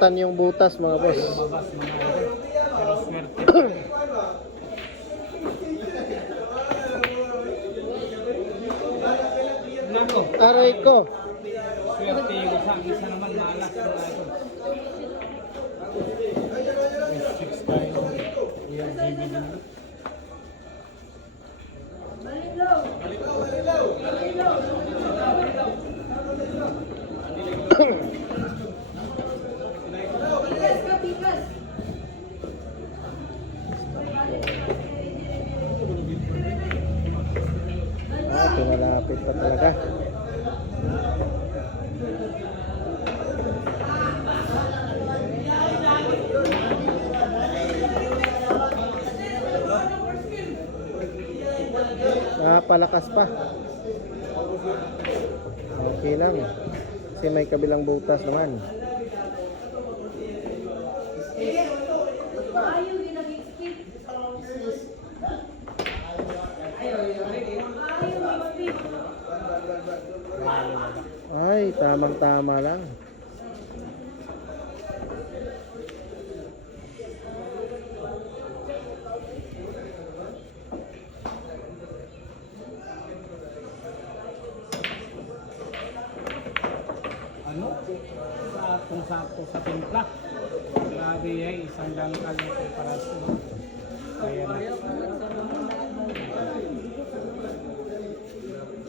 Nabutan yung butas mga boss. Lumabas mga idol. Pero swerte. Nako. Aray ko. Swerte yung isa naman maalas mga idol. 6 tayo. Yung DVD. Pinalapit pa talaga. Palakas pa. Okay lang. Kasi may kabilang butas naman. Ay, tamang-tama lang. Ano? Kung sa timpla. Grabe ay isang dangkal na preparasyon. Kaya na.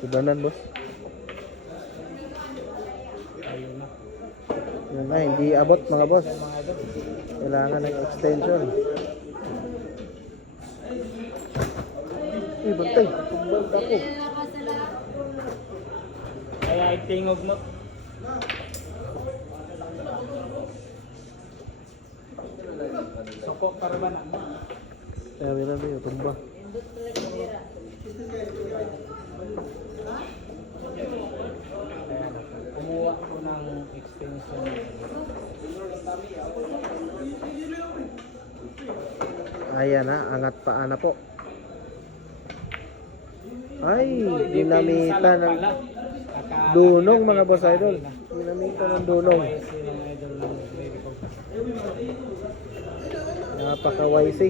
Sudanan, boss. Ayun na. Yun na, hindi abot mga boss. Mga idol. Kailangan ng extension. Uy, bantay. Tumbang ako. Kaya ay tingog no. Soko para ba na? Sabi na ba tumba. Kumuha ko ng extension. Ayan na, angat paa na po. Ay, dinamita ng dunong mga boss idol. Dinamita ng dunong. Napaka-wise.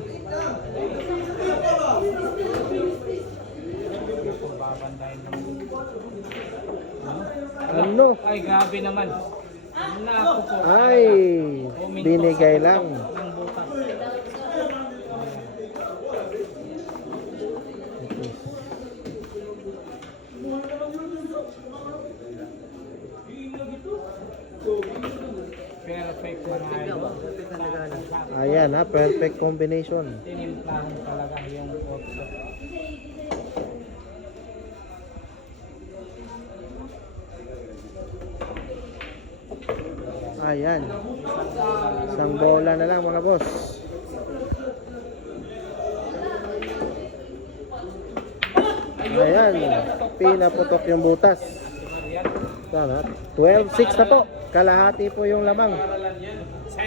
Ano? Ay, grabe naman. Naku po. Ay, binigay lang. Ng butas. Perfect mga idol. Ayan ha, perfect combination. Tinimplahan talaga yung otso. Ayan. Isang bola na lang mga boss. Ayan. Pinaputok yung butas. Tama. 12-6 na po. Kalahati po yung lamang. Sa